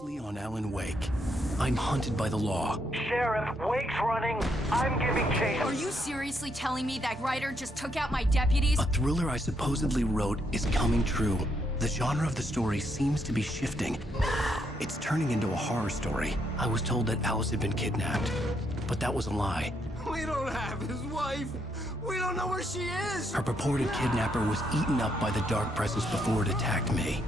closely on Alan Wake. I'm hunted by the law. Sheriff, Wake's running. I'm giving chase. Are you seriously telling me that writer just took out my deputies? A thriller I supposedly wrote is coming true. The genre of the story seems to be shifting. It's turning into a horror story. I was told that Alice had been kidnapped, but that was a lie. We don't have his wife. We don't know where she is. Her purported kidnapper was eaten up by the dark presence before it attacked me.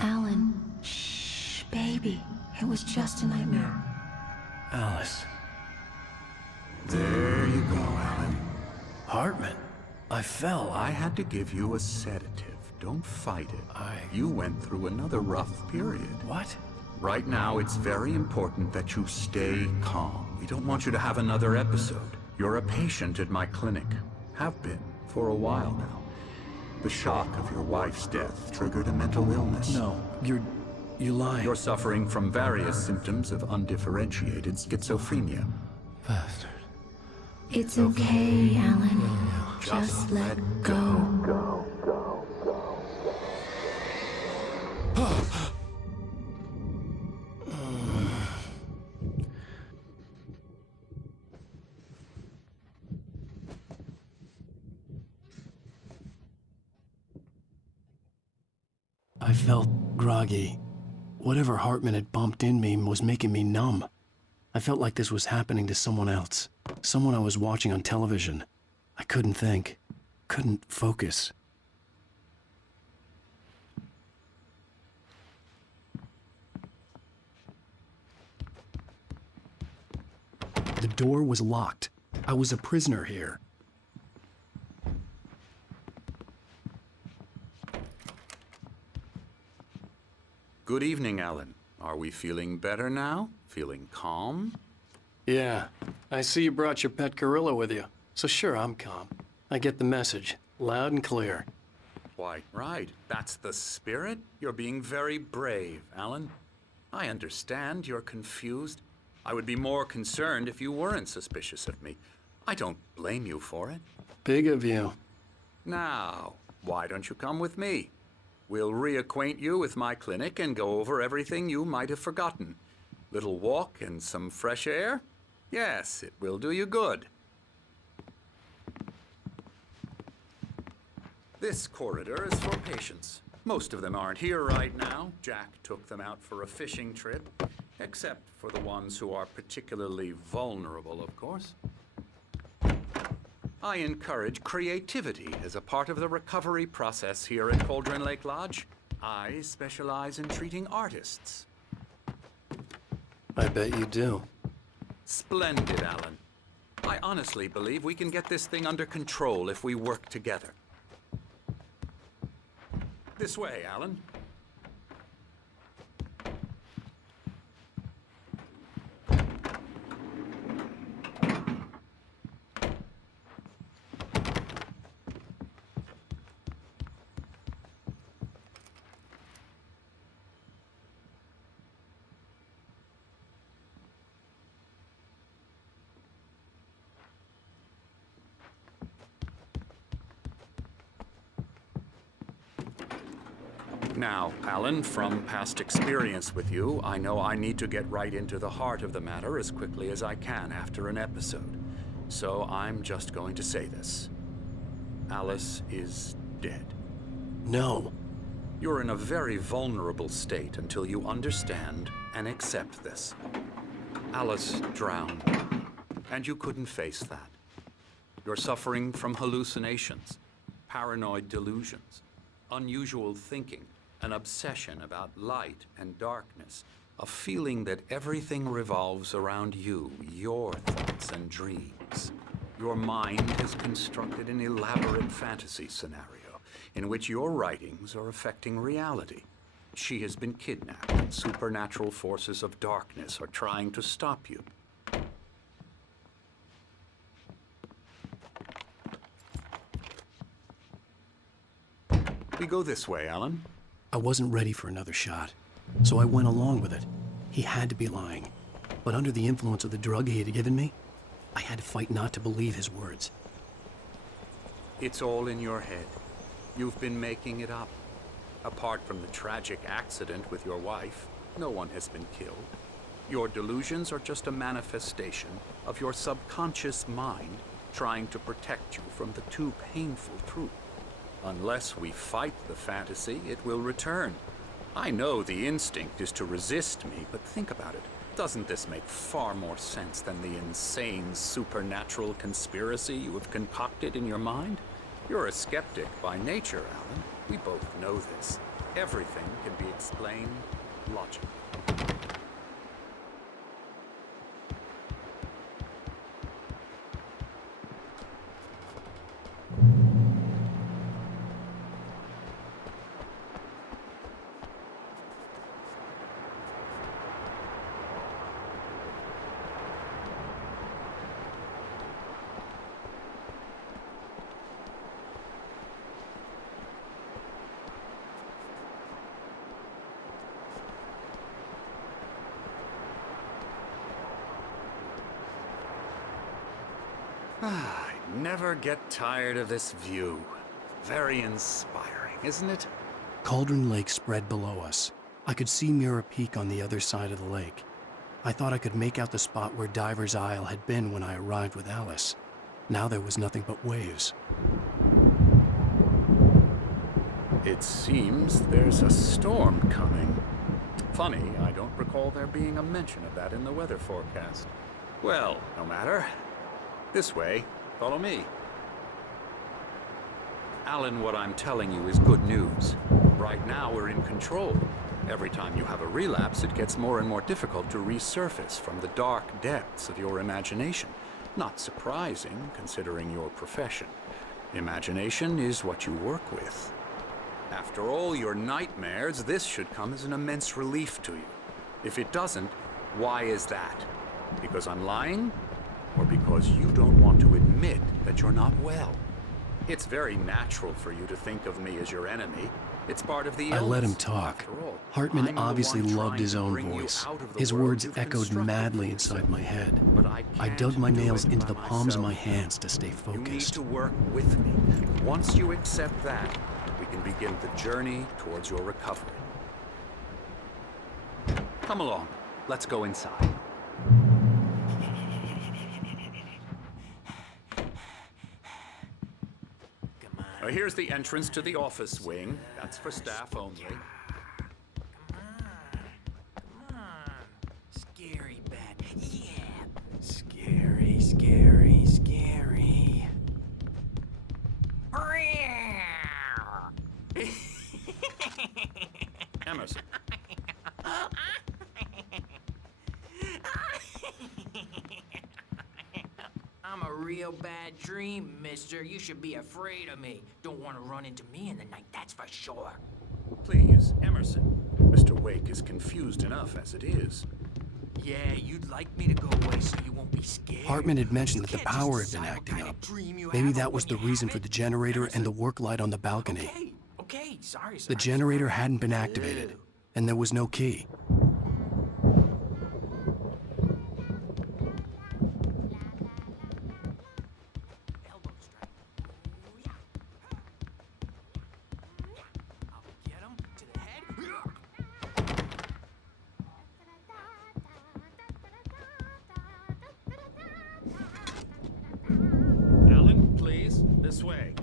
Alan, shh, baby. It was just a nightmare. Alice. There you go, Alan. Hartman. I fell. I had to give you a sedative. Don't fight it. You went through another rough period. What? Right now, it's very important that you stay calm. We don't want you to have another episode. You're a patient at my clinic. Have been for a while now. The shock of your wife's death triggered a mental illness. No, you're lying. You're suffering from various symptoms of undifferentiated schizophrenia. Bastard. It's okay, Alan. Just let go. I felt groggy. Whatever Hartman had bumped in me was making me numb. I felt like this was happening to someone else. Someone I was watching on television. I couldn't think. Couldn't focus. The door was locked. I was a prisoner here. Good evening, Alan. Are we feeling better now? Feeling calm? Yeah. I see you brought your pet gorilla with you. So sure, I'm calm. I get the message. Loud and clear. Why, right. That's the spirit. You're being very brave, Alan. I understand you're confused. I would be more concerned if you weren't suspicious of me. I don't blame you for it. Big of you. Now, why don't you come with me? We'll reacquaint you with my clinic and go over everything you might have forgotten. Little walk and some fresh air? Yes, it will do you good. This corridor is for patients. Most of them aren't here right now. Jack took them out for a fishing trip, except for the ones who are particularly vulnerable, of course. I encourage creativity as a part of the recovery process here at Cauldron Lake Lodge. I specialize in treating artists. I bet you do. Splendid, Alan. I honestly believe we can get this thing under control if we work together. This way, Alan. Now, Alan, from past experience with you, I know I need to get right into the heart of the matter as quickly as I can after an episode. So I'm just going to say this. Alice is dead. No. You're in a very vulnerable state until you understand and accept this. Alice drowned, and you couldn't face that. You're suffering from hallucinations, paranoid delusions, unusual thinking, an obsession about light and darkness, a feeling that everything revolves around you, your thoughts and dreams. Your mind has constructed an elaborate fantasy scenario in which your writings are affecting reality. She has been kidnapped, and supernatural forces of darkness are trying to stop you. We go this way, Alan. I wasn't ready for another shot, so I went along with it. He had to be lying. But under the influence of the drug he had given me, I had to fight not to believe his words. It's all in your head. You've been making it up. Apart from the tragic accident with your wife, no one has been killed. Your delusions are just a manifestation of your subconscious mind trying to protect you from the too painful truth. Unless we fight the fantasy, it will return. I know the instinct is to resist me, but think about it. Doesn't this make far more sense than the insane supernatural conspiracy you have concocted in your mind? You're a skeptic by nature, Alan. We both know this. Everything can be explained logically. I never get tired of this view. Very inspiring, isn't it? Cauldron Lake spread below us. I could see Mirror Peak on the other side of the lake. I thought I could make out the spot where Diver's Isle had been when I arrived with Alice. Now there was nothing but waves. It seems there's a storm coming. Funny, I don't recall there being a mention of that in the weather forecast. Well, no matter. This way. Follow me. Alan, what I'm telling you is good news. Right now, we're in control. Every time you have a relapse, it gets more and more difficult to resurface from the dark depths of your imagination. Not surprising, considering your profession. Imagination is what you work with. After all your nightmares, this should come as an immense relief to you. If it doesn't, why is that? Because I'm lying? Or because you don't want to admit that you're not well? It's very natural for you to think of me as your enemy. It's part of the illness. I let him talk. After all, Hartman I'm the obviously one loved trying his to own bring you voice. out of the His world words you've echoed constructed madly for inside yourself. my head. But I I can't dug my do nails it into by the palms of my myself. hands to stay You need focused. to work with me. Once you accept that, we can begin the journey towards your recovery. Come along. Let's go inside. Here's the entrance to the office wing. That's for staff only. Come on. Scary bat. Yeah. Scary, scary, scary. Emerson. I'm a real bad dream, mister. You should be afraid of me. Don't want to run into me in the night, that's for sure. Please, Emerson. Mr. Wake is confused enough as it is. Yeah, you'd like me to go away so you won't be scared. Hartman had mentioned that the You can't power had just been decide what acting kind up. of dream you Maybe have that or was when the you reason have for it. the generator and the work light on the balcony. Okay, sorry. The generator hadn't been activated, and there was no key. Elbow strike. Ooh, yeah. I'll get him to the head. Alan, please, this way.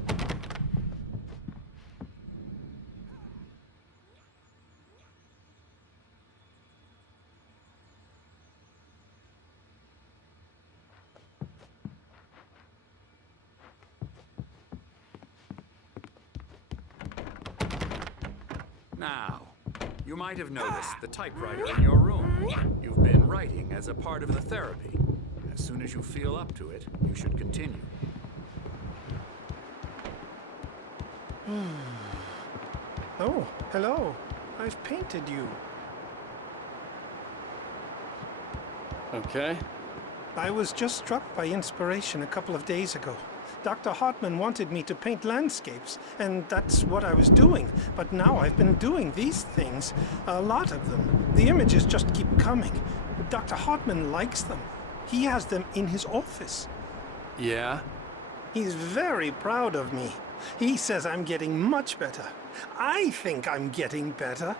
Now, you might have noticed the typewriter in your room. You've been writing as a part of the therapy. As soon as you feel up to it, you should continue. Oh, hello. I've painted you. Okay. I was just struck by inspiration a couple of days ago. Dr. Hartman wanted me to paint landscapes, and that's what I was doing. But now I've been doing these things, a lot of them. The images just keep coming. Dr. Hartman likes them. He has them in his office. Yeah? He's very proud of me. He says I'm getting much better. I think I'm getting better.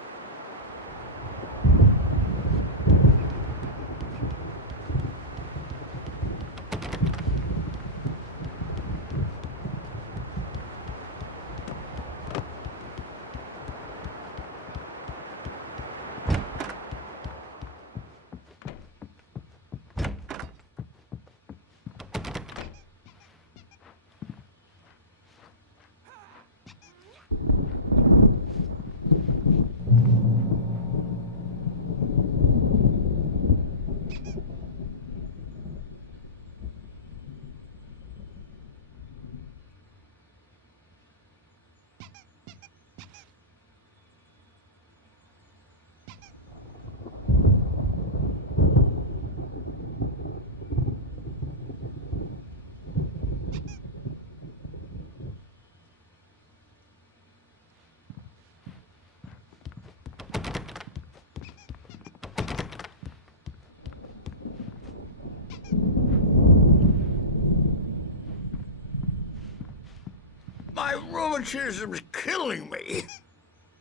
My rheumatism's killing me.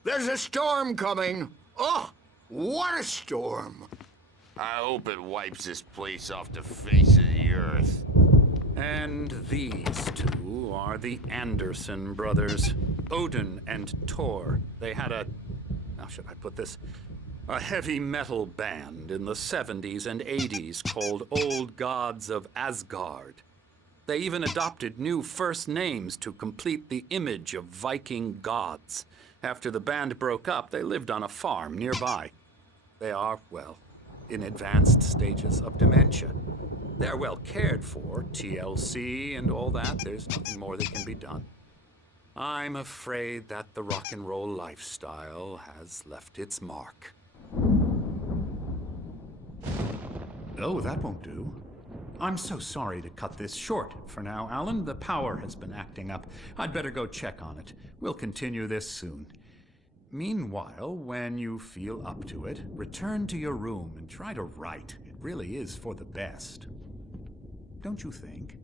There's a storm coming. Oh, what a storm. I hope it wipes this place off the face of the earth. And these two are the Anderson brothers, Odin and Thor. They had how should I put this? A heavy metal band in the 70s and 80s called Old Gods of Asgard. They even adopted new first names to complete the image of Viking gods. After the band broke up, they lived on a farm nearby. They are, well, in advanced stages of dementia. They're well cared for, TLC and all that. There's nothing more that can be done. I'm afraid that the rock and roll lifestyle has left its mark. Oh, that won't do. I'm so sorry to cut this short for now, Alan. The power has been acting up. I'd better go check on it. We'll continue this soon. Meanwhile, when you feel up to it, return to your room and try to write. It really is for the best. Don't you think?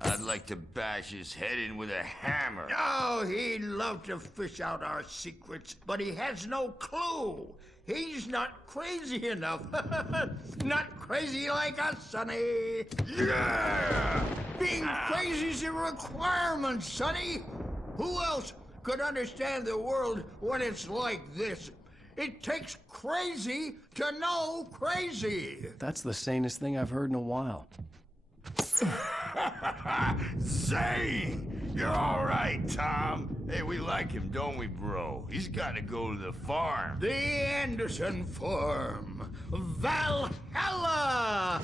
I'd like to bash his head in with a hammer. Oh, he'd love to fish out our secrets, but he has no clue. He's not crazy enough. Not crazy like us, Sonny. Yeah! Being crazy's a requirement, Sonny. Who else could understand the world when it's like this? It takes crazy to know crazy. That's the sanest thing I've heard in a while. Zane! You're all right, Tom. Hey, we like him, don't we, bro? He's got to go to the farm. The Anderson Farm. Valhalla!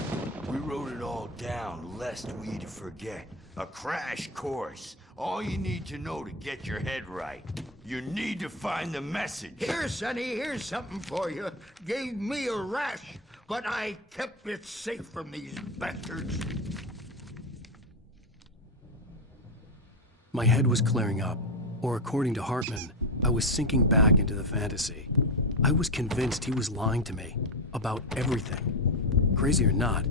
We wrote it all down, lest we forget. A crash course. All you need to know to get your head right. You need to find the message. Here, Sonny, here's something for you. Gave me a rash, but I kept it safe from these bastards. My head was clearing up, or according to Hartman, I was sinking back into the fantasy. I was convinced he was lying to me about everything. Crazy or not,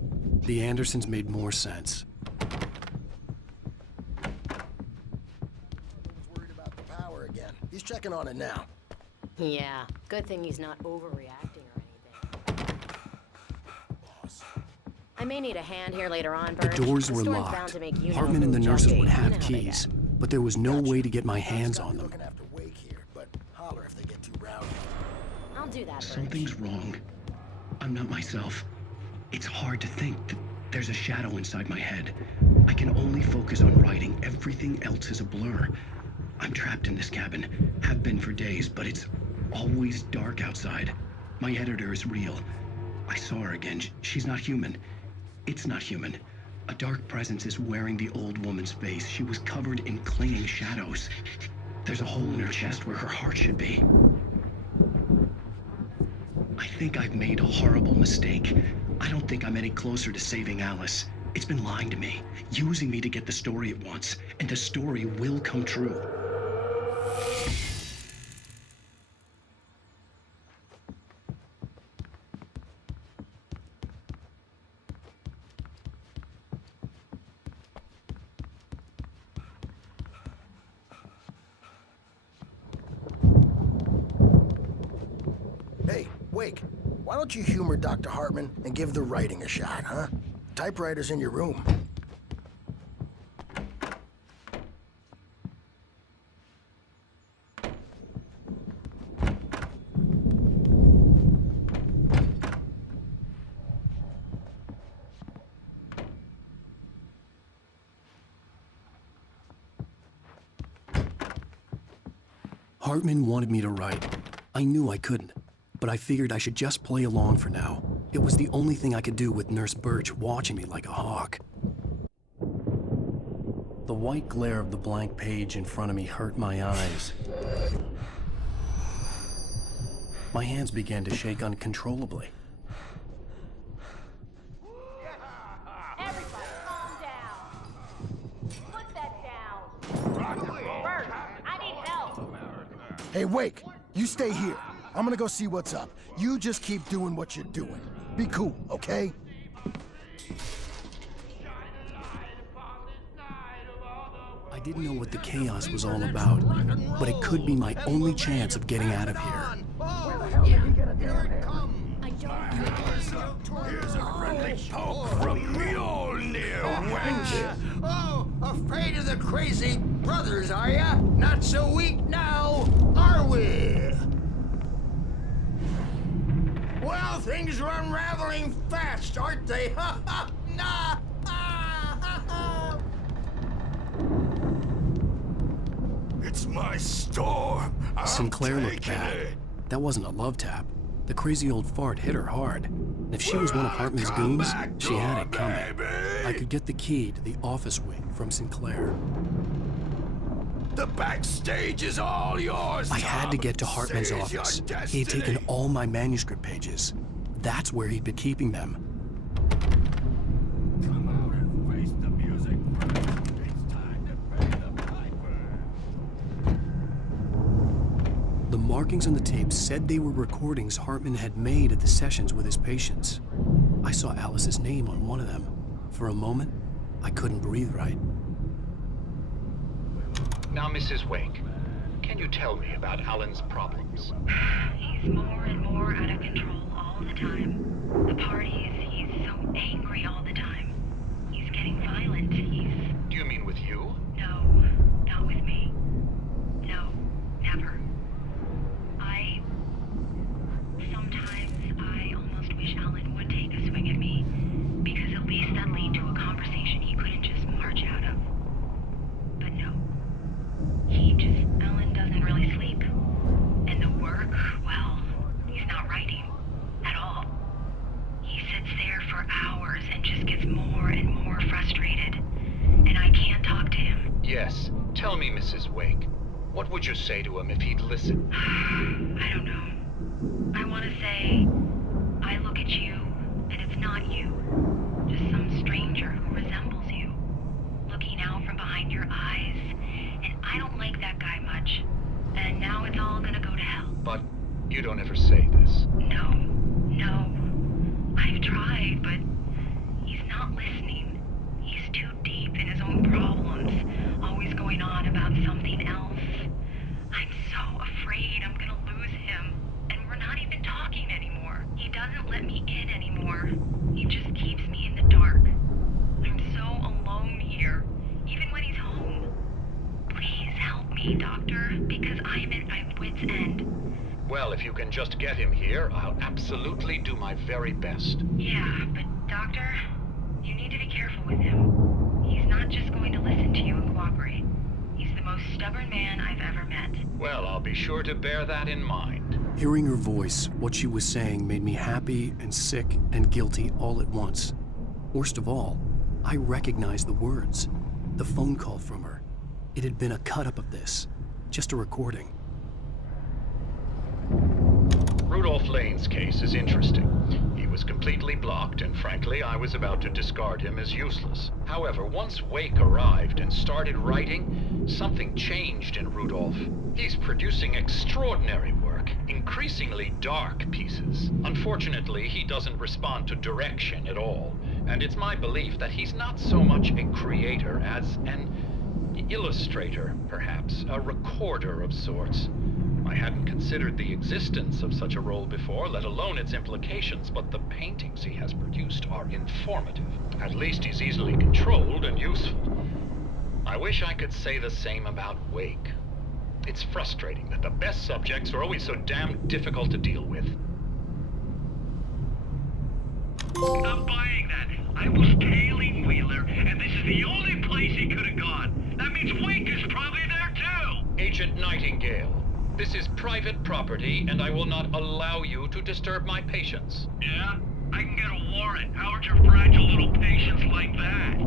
the Andersons made more sense. He's worried about the power again. He's checking on it now. Yeah, good thing he's not overreacting or anything. I may need a hand here later on, The Burge. doors were storm's locked. bound to make you Hartman know and the who nurses jumpy. would You have know how they keys, get. but there was no way to get my hands on them. Looking after Wake here, but holler if they get too rowdy. I'll do that, Burge. Something's wrong. I'm not myself. It's hard to think that there's a shadow inside my head. I can only focus on writing. Everything else is a blur. I'm trapped in this cabin. Have been for days, but it's always dark outside. My editor is real. I saw her again. She's not human. It's not human. A dark presence is wearing the old woman's face. She was covered in clinging shadows. There's a hole in her chest where her heart should be. I think I've made a horrible mistake. I don't think I'm any closer to saving Alice. It's been lying to me, using me to get the story it wants, and the story will come true. Wake, why don't you humor Dr. Hartman and give the writing a shot, huh? Typewriter's in your room. Hartman wanted me to write. I knew I couldn't, but I figured I should just play along for now. It was the only thing I could do with Nurse Birch watching me like a hawk. The white glare of the blank page in front of me hurt my eyes. My hands began to shake uncontrollably. Everybody, calm down. Put that down. Bert, I need help. Hey, Wake, you stay here. I'm gonna go see what's up. You just keep doing what you're doing. Be cool, okay? I didn't know what the chaos was all about, but it could be my only chance of getting out of here. Here's a friendly poke from Mjolnir, wench. Oh, afraid of the crazy brothers, are ya? Not so weak now, are we? Well, things are unraveling fast, aren't they? Ha ha! Nah! It's my storm. I'm Sinclair looked taking bad. it. That wasn't a love tap. The crazy old fart hit her hard. And if she was one of Hartman's goons, she had it coming. I could get the key to the office wing from Sinclair. The backstage is all yours. I had to get to Tom. Hartman's Seize your office. destiny. He had taken all my manuscript pages. That's where he'd been keeping them. Come out and face the music. It's time to pay the piper. The markings on the tape said they were recordings Hartman had made at the sessions with his patients. I saw Alice's name on one of them. For a moment, I couldn't breathe right. Now, Mrs. Wake, can you tell me about Alan's problems? He's more and more out of control all the time. The parties, he's so angry all the time. He's getting violent. Do you mean with you? No, not with me. No, never. Sometimes I almost wish Alan would take a swing at me, because at least that'd lead to a conversation he couldn't just march out of. But no. Alan doesn't really sleep. And the work, well, he's not writing at all. He sits there for hours and just gets more and more frustrated. And I can't talk to him. Yes. Tell me, Mrs. Wake, what would you say to him if he'd listen? I don't know. I want to say, I look at you, and it's not you. Just some stranger who resembles you. Looking out from behind your eyes, and I don't like that guy much. And now it's all gonna go to hell. But you don't ever say this. No. I've tried, but he's not listening. He's too deep in his own problems, always going on about something else. I'm so afraid I'm gonna lose him. And we're not even talking anymore. He doesn't let me in anymore. He just keeps me in the dark. I'm so alone here, even when he's home. Please help me, Doctor, because I'm at my wit's end. Well, if you can just get him here, I'll absolutely do my very best. Yeah, but Doctor, you need to be careful with him. He's not just going to listen to you and cooperate. He's the most stubborn man I've ever met. Well, I'll be sure to bear that in mind. Hearing her voice, what she was saying made me happy and sick and guilty all at once. Worst of all, I recognized the words. The phone call from her. It had been a cut-up of this. Just a recording. Rudolph Lane's case is interesting. He was completely blocked, and frankly, I was about to discard him as useless. However, once Wake arrived and started writing, something changed in Rudolph. He's producing extraordinary work, increasingly dark pieces. Unfortunately, he doesn't respond to direction at all, and it's my belief that he's not so much a creator as an illustrator, perhaps, a recorder of sorts. I hadn't considered the existence of such a role before, let alone its implications, but the paintings he has produced are informative. At least he's easily controlled and useful. I wish I could say the same about Wake. It's frustrating that the best subjects are always so damn difficult to deal with. Stop buying that. I was tailing Wheeler, and this is the only place he could have gone. That means Wake is probably there too! Agent Nightingale, this is private property, and I will not allow you to disturb my patients. Yeah? I can get a warrant. How would your fragile little patients like that?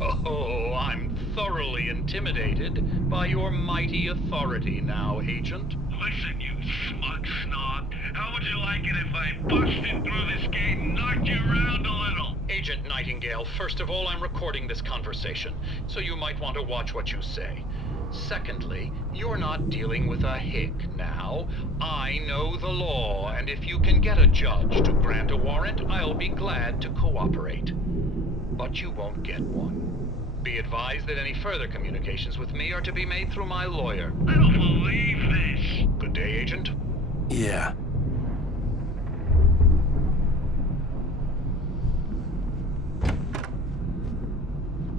Oh, I'm thoroughly intimidated by your mighty authority now, Agent. Listen, you smug snob. How would you like it if I busted through this gate and knocked you around a little? Agent Nightingale, first of all, I'm recording this conversation, so you might want to watch what you say. Secondly, you're not dealing with a hick now. I know the law, and if you can get a judge to grant a warrant, I'll be glad to cooperate. But you won't get one. Be advised that any further communications with me are to be made through my lawyer. I don't believe this. Good day, Agent. Yeah.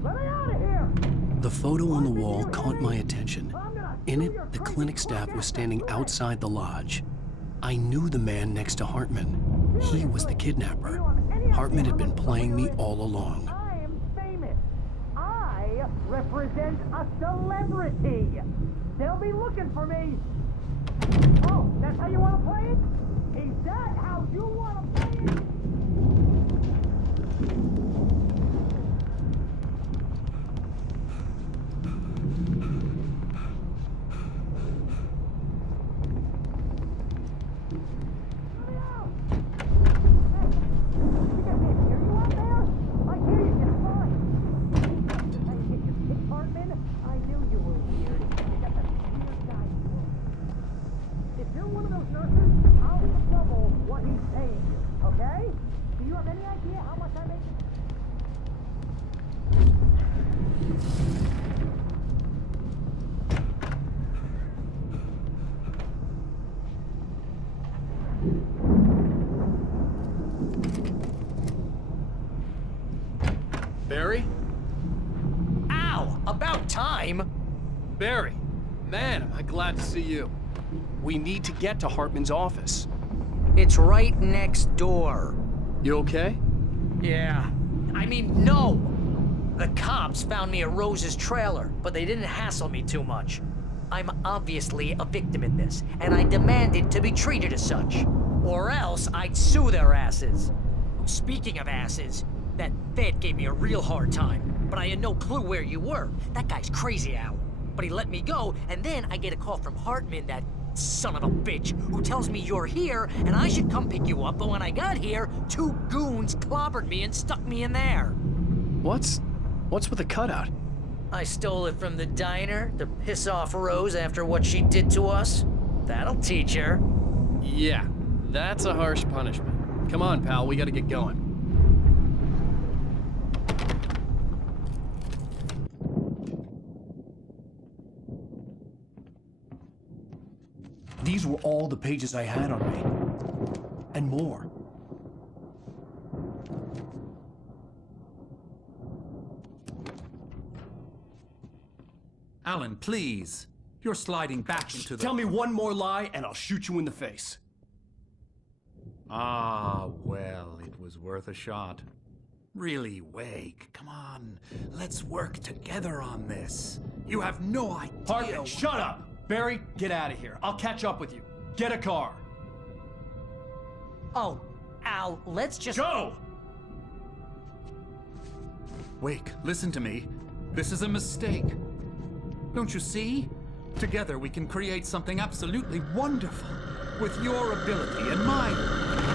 Let me out of here! The photo on the wall caught my attention. In it, the clinic staff was standing outside the lodge. I knew the man next to Hartman. He was the kidnapper. Hartman had been playing me all along. I am famous. I represent a celebrity. They'll be looking for me. Oh, that's how you want to play it? Is that how you want to play it? Barry? Ow! About time! Barry, man, am I glad to see you. We need to get to Hartman's office. It's right next door. You okay? Yeah. I mean, no! The cops found me at Rose's trailer, but they didn't hassle me too much. I'm obviously a victim in this, and I demanded to be treated as such. Or else I'd sue their asses. Speaking of asses, that Fed gave me a real hard time, but I had no clue where you were. That guy's crazy, Al. But he let me go, and then I get a call from Hartman, that son of a bitch, who tells me you're here, and I should come pick you up, but when I got here, 2 goons clobbered me and stuck me in there. What's with the cutout? I stole it from the diner to piss off Rose after what she did to us. That'll teach her. Yeah, that's a harsh punishment. Come on, pal, we gotta get going. These were all the pages I had on me. And more. Alan, please. You're sliding back into the... Tell me one more lie and I'll shoot you in the face. Ah, well, it was worth a shot. Really, Wake, come on. Let's work together on this. You have no idea... Hartman, shut up! Barry, get out of here. I'll catch up with you. Get a car. Oh, Al, let's just... Go! Wake, listen to me. This is a mistake. Don't you see? Together we can create something absolutely wonderful. With your ability and mine.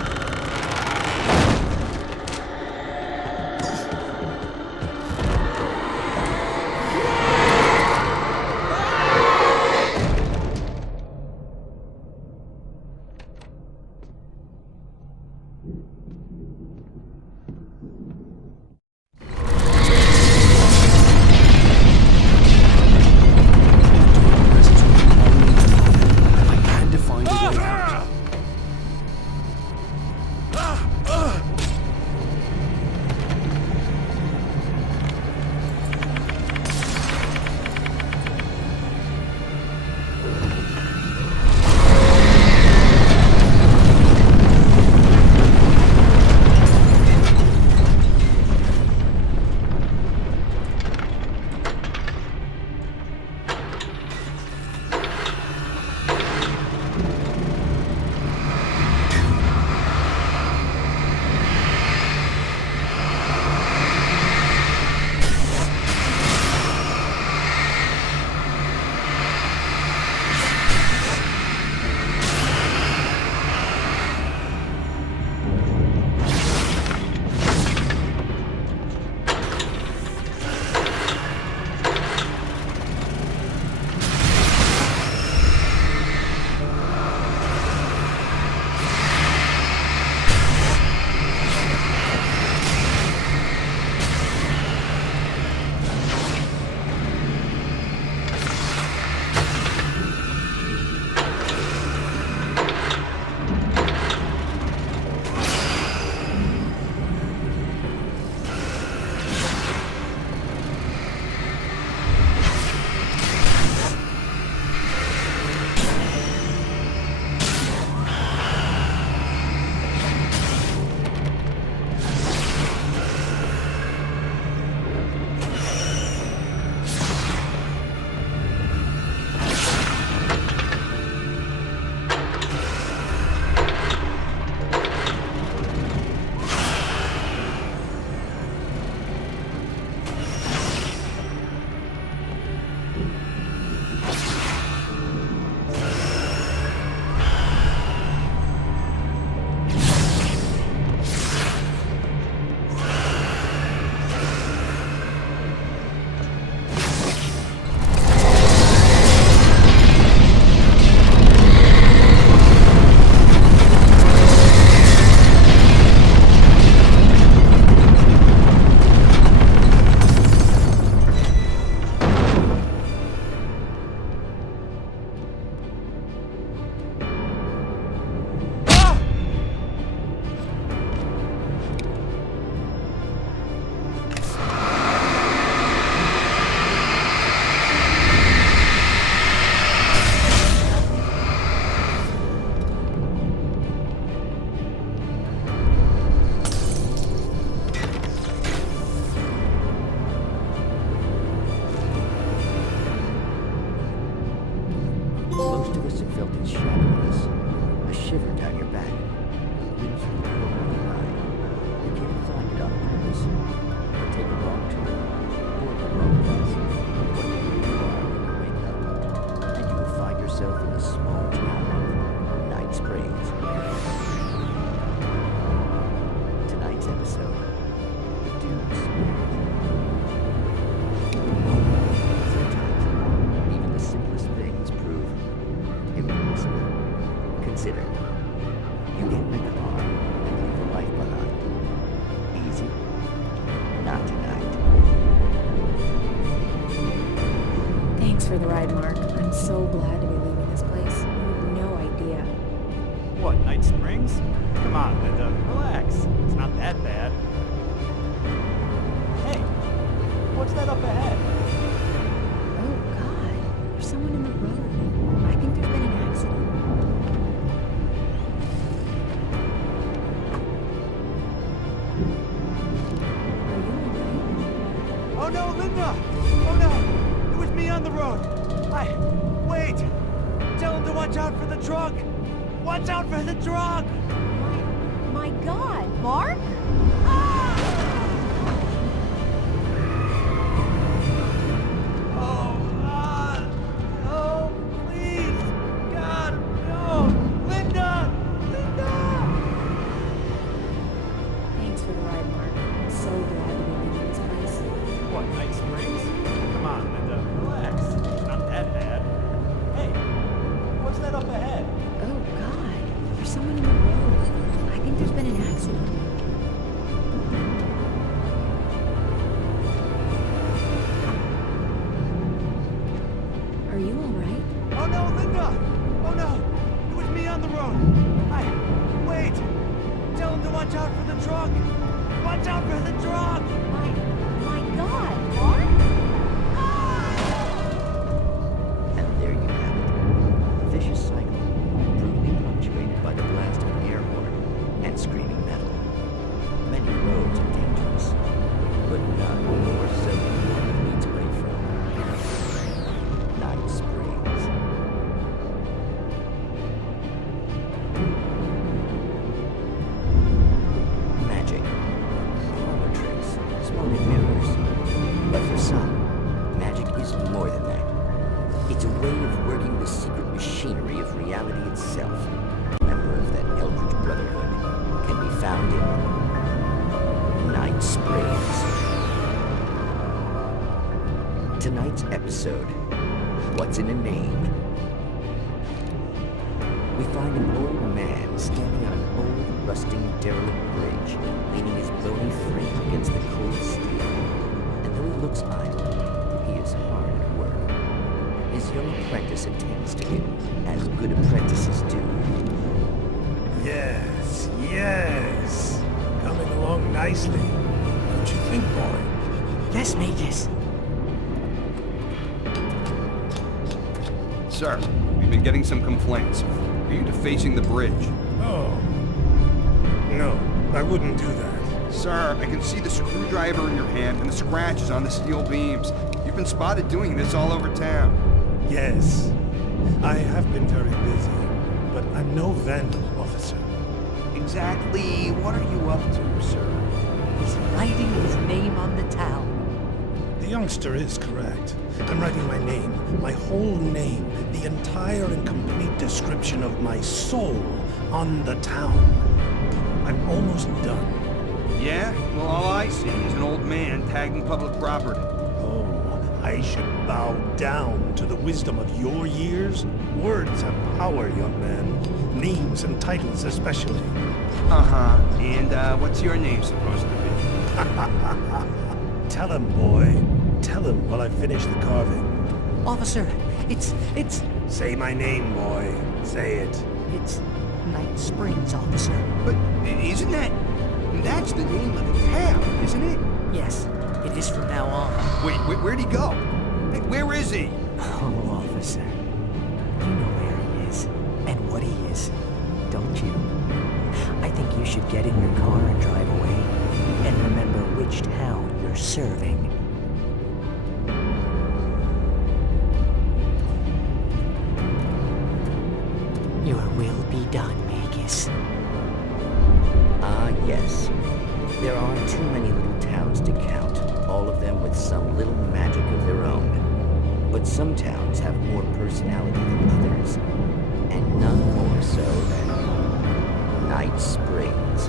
ride, Mark. I'm so glad to be leaving this place. You have no idea. What, Night Springs? Come on, Linda, relax. It's not that bad. Hey, what's that up ahead? Oh, God. There's someone in the road. I think there's been an accident. Are you alright? Oh no, Linda! Oh no! It was me on the road! Wait! Tell him to watch out for the truck! Watch out for the truck! My God, Mark? Oh, please! God, no! Linda! Linda! Thanks for the ride, Mark. I'm so glad to be leaving this place. What, Night Springs? Come on, Linda, relax. It's not that bad. Hey, what's that up ahead? Oh, God. There's someone in the road. I think there's been an accident. Are you alright? Oh no, Linda! Oh no! It was me on the road! Wait! Tell him to watch out for the truck! Watch out for the truck! My God, Mark? And there you have it. A vicious cycle, brutally punctuated by the blast of an air horn and screaming metal. Many roads are dangerous, but none more so than the one that leads away from Night Springs. Magic, parlor tricks, smoke and mirrors. But for some, magic is more than that. It's a way of working the secret machinery of reality itself. A member of that eldritch brotherhood can be found in Night Springs. Tonight's episode, What's in a Name? We find an old man standing on an old, rusting, derelict bridge, leaning his bony frame against the cold steel. And though he looks idle, he is hard at work. His young apprentice attends to him, as good apprentices do. Yes, yes. Coming along nicely. Don't you think, boy? Let's make this. Sir, we've been getting some complaints. Are you defacing the bridge? Oh. No, I wouldn't do that. Sir, I can see the screwdriver in your hand and the scratches on the steel beams. You've been spotted doing this all over town. Yes, I have been very busy, but I'm no vandal, officer. Exactly what are you up to, sir? He's writing his name on the town. The youngster is correct. I'm writing my name, my whole name, the entire and complete description of my soul on the town. I'm almost done. Yeah? Well, all I see is an old man tagging public property. Oh, I should bow down to the wisdom of your years? Words have power, young man. Names and titles especially. Uh-huh. And, what's your name supposed to be? Tell him, boy. Tell him while I finish the carving. Officer, it's... Say my name, boy. Say it. It's Night Springs, officer. But isn't that... That's the name of the town, isn't it? Yes, it is from now on. Wait, where'd he go? Hey, where is he? Oh, officer. You know where he is, and what he is, don't you? I think you should get in your car and drive away, and remember which town you're serving. Your will be done, Magus. Ah, yes. There are too many little towns to count, all of them with some little magic of their own. But some towns have more personality than others, and none more so than Night Springs.